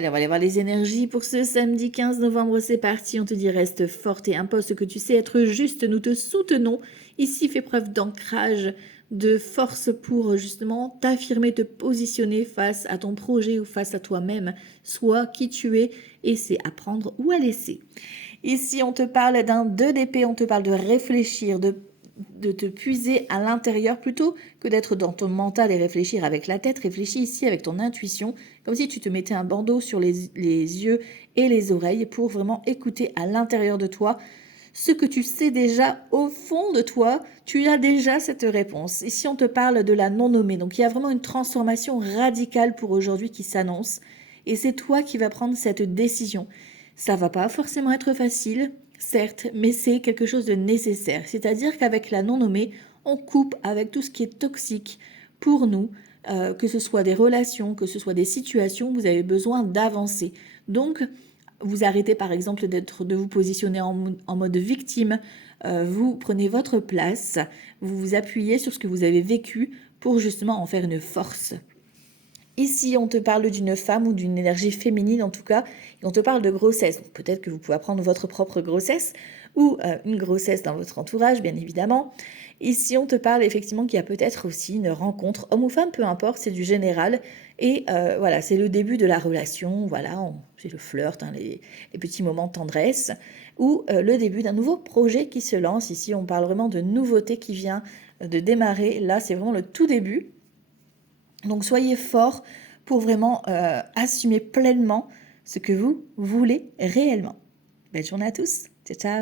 Allez, on va aller voir les énergies pour ce samedi 15 novembre. C'est parti. On te dit reste forte et impose ce que tu sais être juste. Nous te soutenons. Ici, fais preuve d'ancrage, de force pour justement t'affirmer, te positionner face à ton projet ou face à toi-même. Sois qui tu es et c'est à prendre ou à laisser. Ici, on te parle d'un 2 d'épée. On te parle de réfléchir, de te puiser à l'intérieur plutôt que d'être dans ton mental et réfléchir avec la tête. Réfléchis ici avec ton intuition, comme si tu te mettais un bandeau sur les yeux et les oreilles pour vraiment écouter à l'intérieur de toi ce que tu sais déjà au fond de toi. Tu as déjà cette réponse. Ici, on te parle de la non-nommée. Donc, il y a vraiment une transformation radicale pour aujourd'hui qui s'annonce. Et c'est toi qui vas prendre cette décision. Ça va pas forcément être facile, certes, mais c'est quelque chose de nécessaire. C'est-à-dire qu'avec la non-nommée, on coupe avec tout ce qui est toxique pour nous, que ce soit des relations, que ce soit des situations, vous avez besoin d'avancer. Donc, vous arrêtez par exemple de vous positionner en mode victime, vous prenez votre place, vous vous appuyez sur ce que vous avez vécu pour justement en faire une force. Ici, on te parle d'une femme ou d'une énergie féminine en tout cas, et on te parle de grossesse. Donc, peut-être que vous pouvez apprendre votre propre grossesse ou une grossesse dans votre entourage, bien évidemment. Ici, on te parle effectivement qu'il y a peut-être aussi une rencontre, homme ou femme, peu importe, c'est du général. Et voilà, c'est le début de la relation, voilà, c'est le flirt, hein, les petits moments de tendresse, ou le début d'un nouveau projet qui se lance. Ici, on parle vraiment de nouveauté qui vient de démarrer. Là, c'est vraiment le tout début. Donc soyez forts pour vraiment assumer pleinement ce que vous voulez réellement. Belle journée à tous. Ciao, ciao.